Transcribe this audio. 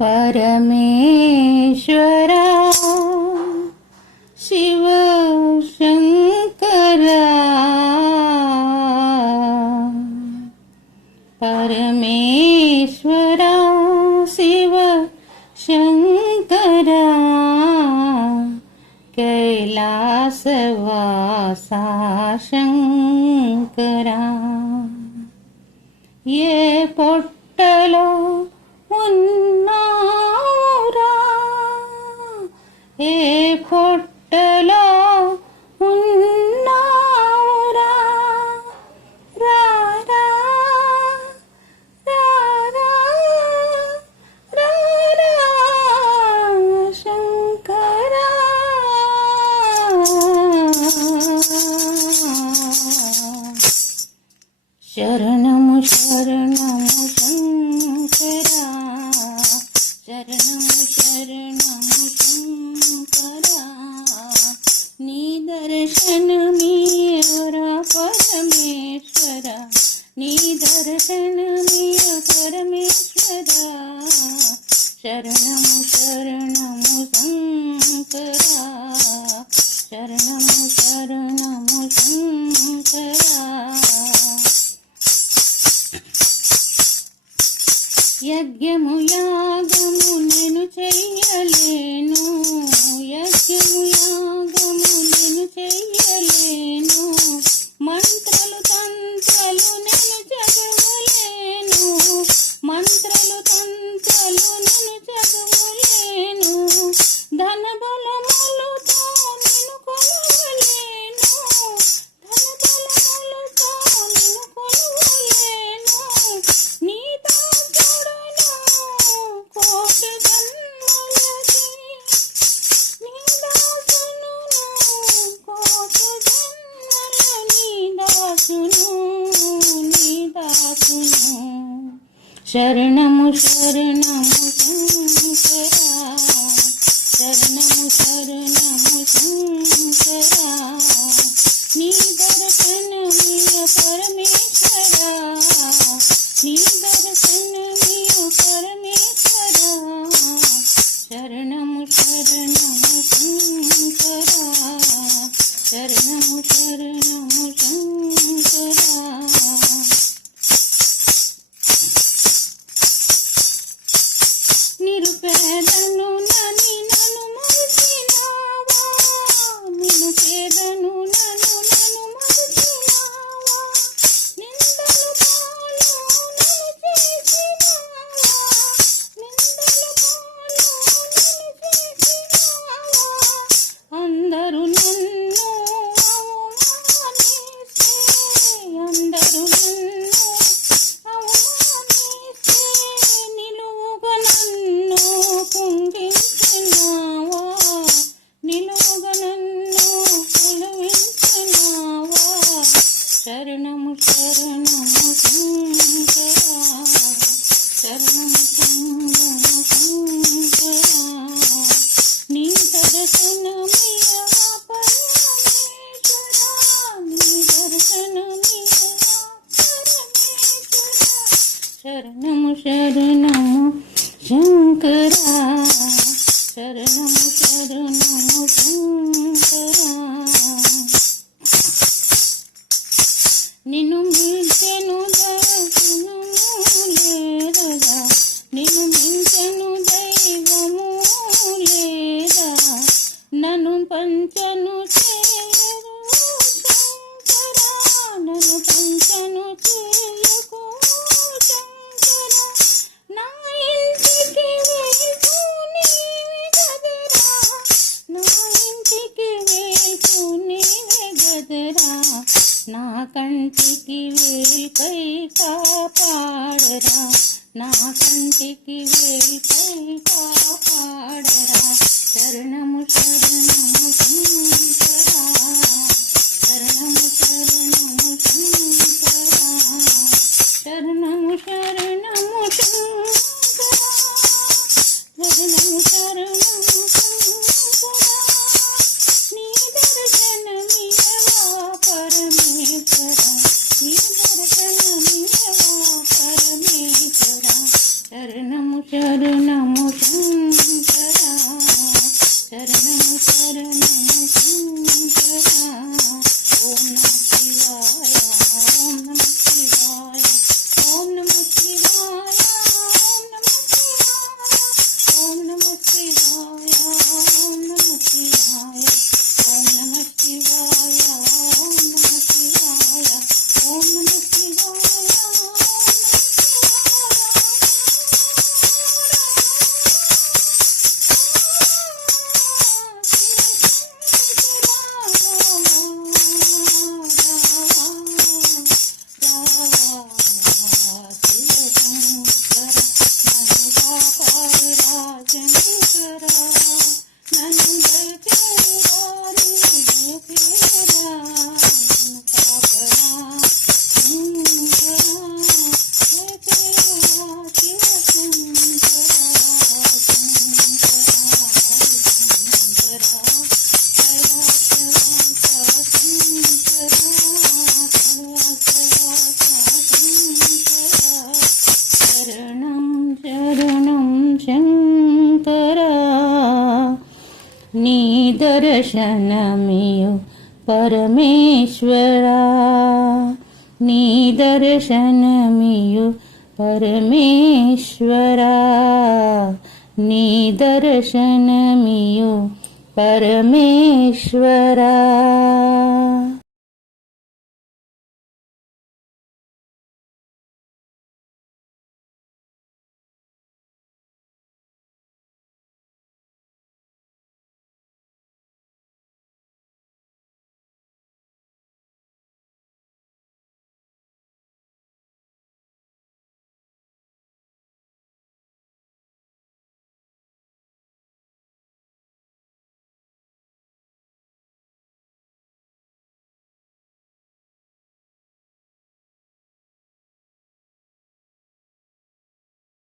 परमेश्वरा शिव शंकरा, परमेश्वरा शिव शंकरा, कैलासवासा शंकरा, ये పొట్టలో ఉన్నావురా, ఏ పొట్టలో ఉన్నావురా, రారా రారా రారా శంకరా. శరణము శరణము శంకరా, శరణము శరణము శంకరా, నీ దర్శనమీయరా పరమేశ్వర, నీ దర్శనమీయ పరమేశ్వర. శరణము శరణము శంకరా, శరణము శరణము శంకరా. యజ్ఞము యాగము నేను చెయ్యలేను, యజ్ఞము యాగము నేను చెయ్యలేను, మంత్రాలు తంత్రాలు నేను చదవలేను, మంత్రాలు తంత్రాలు నేను చదవలేను, ధన బలములతో నేను కొలవలేను, ధన బలములతో నేను కొలవలేను, నీతో కోటి జన్మలకి నీ దాసును, కోటి జన్మల నీ దాసును, నీ దాసును. శరణము శరణము శంకరా, శరణము శరణము శంకరా, నీ దర్శనమీయ పరమేశ్వరా, నీ దర్శనమీయ పరమేశ్వరా. శరణము శరణము శంకరా, శరణము శరణము శంకరా. నిరుపేదను నని నన్ను మరచినావా, నిరుపేదను నన్ను మరచినావా, నిందలు పాలు నన్ను చేసినావా, నిందలు పాలు నన్ను చేసినావా. అందరూ నన్ను అవమానిస్తే, అందరూ నన్ను అవమానిస్తే, నిలువుగా నన్ను పొంగించినావా, నిలువుగా నన్ను కొలువించినావా. శరణము శరణము శంకరా, శరణము శరణము శంకరా, నీ దర్శనమీయవా పరమేశ్వరా, నీ దర్శనమీయవా పరమేశ్వరా. శరణము శరణము శంకరా, శరణము శరణము శంకరా. నిన్ను మించెను దర్శనము లేదగా, నిన్ను మించెను దైవము లేదా, నన్ను పంచను చేయరు శంకరా, నన్ను పంచను చేయకు శంకరా. నా ఇంటికి వెళ్తూ నీవే గదరా, నా ఇంటికి వెళ్తూ నీవే గదరా, నా కంటికి వేల్పై కాపాడరా, నా కంటికి వేల్పై కాపాడరా. శరణము శరణము శంకరా, శరణము శరణము శంకరా, శరణము శరణము శంకరా, శరణము శరణము శంకరా. నీ దర్శనమీయవా పరమేశ్వరా, నీ దర్శనమీయవా పరమేశ్వరా. శరణము శరణము శంకరా నీ దర్శనమియు పరమేశ్వరా నీ దర్శనమియు పరమేశ్వరా నీ దర్శనమియు పరమేశ్వరా